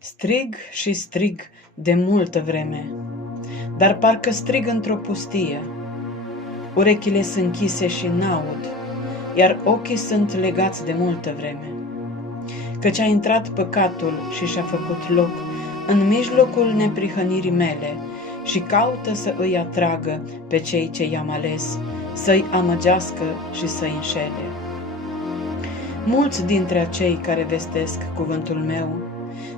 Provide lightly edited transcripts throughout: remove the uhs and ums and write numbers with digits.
Strig și strig de multă vreme, dar parcă strig într-o pustie. Urechile sunt închise și n-aud, iar ochii sunt legați de multă vreme. Căci a intrat păcatul și și-a făcut loc în mijlocul neprihănirii mele și caută să îi atragă pe cei ce i-am ales, să-i amăgească și să-i înșele. Mulți dintre acei care vestesc cuvântul meu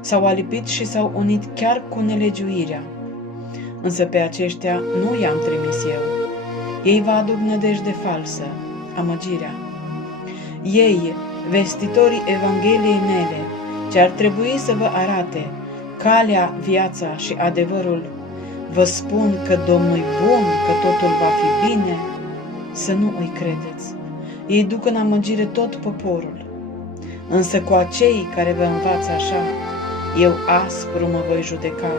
s-au alipit și s-au unit chiar cu nelegiuirea, însă pe aceștia nu i-am trimis eu. Ei vă aduc nădejde falsă, amăgirea. Ei, vestitorii Evangheliei mele, ce ar trebui să vă arate calea, viața și adevărul, vă spun că Domnul-i bun, că totul va fi bine, să nu îi credeți. Ei duc în amăgire tot poporul. Însă cu acei care vă învață așa, eu aspru mă voi judeca.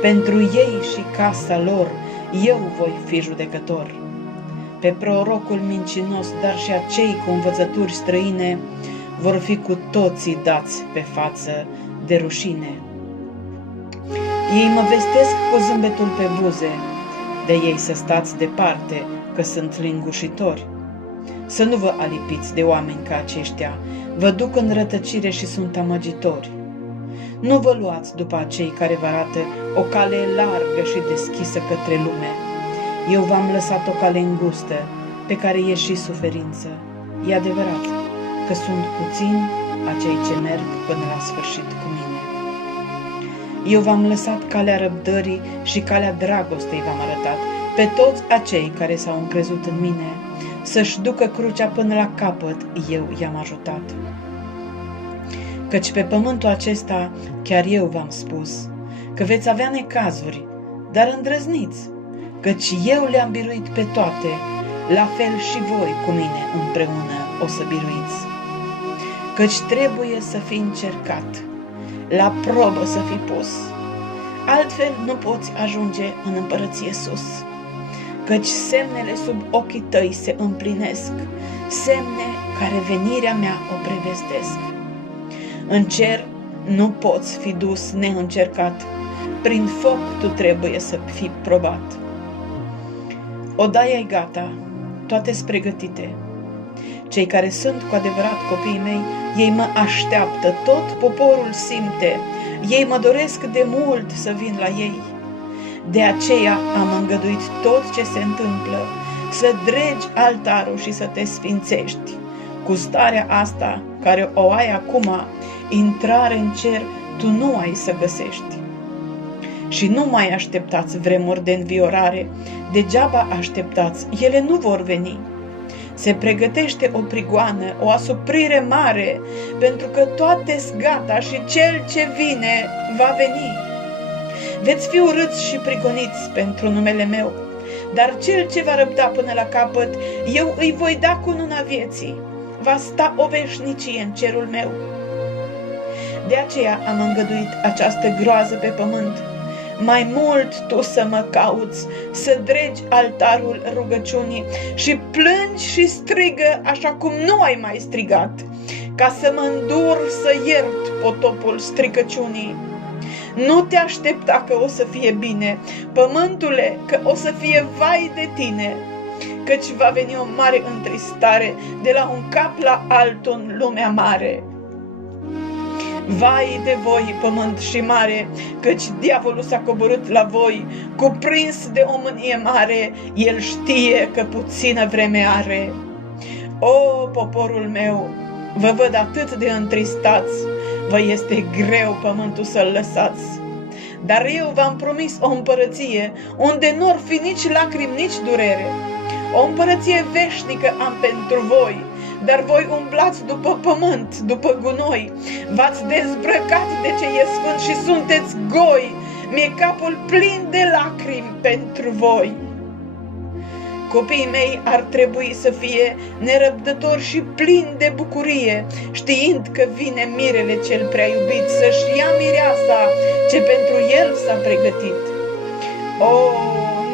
Pentru ei și casa lor, eu voi fi judecător. Pe prorocul mincinos, dar și acei cu învățături străine, vor fi cu toții dați pe față de rușine. Ei mă vestesc cu zâmbetul pe buze, de ei să stați departe, că sunt lingușitori. Să nu vă alipiți de oameni ca aceștia, vă duc în rătăcire și sunt amăgitori. Nu vă luați după acei care vă arată o cale largă și deschisă către lume. Eu v-am lăsat o cale îngustă, pe care e și suferință. E adevărat că sunt puțini acei ce merg până la sfârșit cu mine. Eu v-am lăsat calea răbdării și calea dragostei v-am arătat, pe toți acei care s-au încrezut în mine, să-și ducă crucea până la capăt, eu i-am ajutat. Căci pe pământul acesta chiar eu v-am spus că veți avea necazuri, dar îndrăzniți, căci eu le-am biruit pe toate, la fel și voi cu mine împreună o să biruiți. Căci trebuie să fii încercat, la probă să fii pus, altfel nu poți ajunge în împărăție sus. Căci semnele sub ochii tăi se împlinesc, semne care venirea mea o prevestesc. În cer nu poți fi dus neîncercat, prin foc tu trebuie să fii probat. Odaia-i gata, toate-s pregătite. Cei care sunt cu adevărat copiii mei, ei mă așteaptă, tot poporul simte, ei mă doresc de mult să vin la ei. De aceea am îngăduit tot ce se întâmplă, să dregi altarul și să te sfințești. Cu starea asta care o ai acum, intrare în cer tu nu ai să găsești. Și nu mai așteptați vremuri de înviorare, degeaba așteptați, ele nu vor veni. Se pregătește o prigoană, o asuprire mare, pentru că toate-s gata și cel ce vine va veni. Veți fi urâți și prigoniți pentru numele meu, dar cel ce va răbda până la capăt, eu îi voi da cununa vieții. Va sta o veșnicie în cerul meu. De aceea am îngăduit această groază pe pământ. Mai mult tu să mă cauți, să dregi altarul rugăciunii și plângi și strigă așa cum nu ai mai strigat, ca să mă îndur să iert potopul stricăciunii. Nu te aștepta că o să fie bine, pământule, că o să fie vai de tine, căci va veni o mare întristare de la un cap la altul în lumea mare. Vai de voi, pământ și mare, căci diavolul s-a coborât la voi, cuprins de o mânie mare, el știe că puțină vreme are. O, poporul meu, vă văd atât de întristați, vă este greu pământul să-l lăsați. Dar eu v-am promis o împărăție unde nu-or fi nici lacrimi, nici durere. O împărăție veșnică am pentru voi, dar voi umblați după pământ, după gunoi. V-ați dezbrăcat de ce e sfânt și sunteți goi. Mi-e capul plin de lacrimi pentru voi. Copiii mei ar trebui să fie nerăbdători și plini de bucurie, știind că vine mirele cel prea iubit să-și ia mireasa ce pentru el s-a pregătit.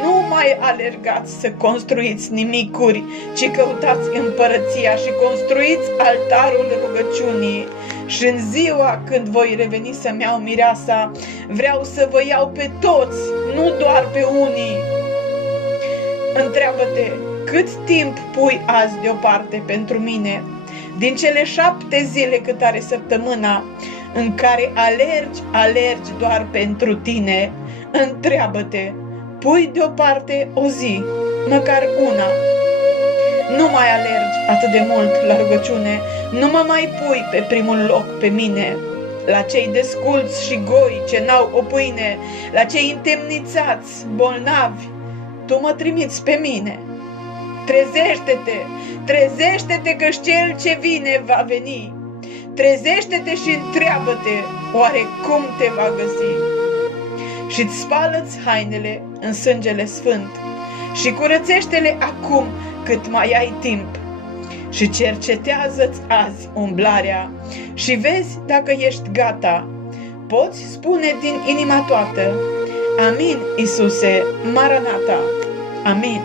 Nu mai alergați să construiți nimicuri, ci căutați împărăția și construiți altarul rugăciunii Și în ziua când voi reveni să-mi iau mireasa, vreau să vă iau pe toți, nu doar pe unii. Întreabă-te, cât timp pui azi deoparte pentru mine? Din cele 7 zile cât are săptămâna, în care alergi doar pentru tine, întreabă-te, pui deoparte o zi, măcar una. Nu mai alergi atât de mult la rugăciune, nu mă mai pui pe primul loc pe mine, la cei desculți și goi ce n-au o pâine, la cei întemnițați, bolnavi, tu mă trimiți pe mine. Trezește-te, trezește-te că cel ce vine va veni. Trezește-te și întreabă-te, oare cum te va găsi? Și-ți spală-ți hainele în sângele sfânt și curățește-le acum cât mai ai timp. Și cercetează-ți azi umblarea și vezi dacă ești gata. Poți spune din inima toată, Amin, Iisuse, Maranata, Amin.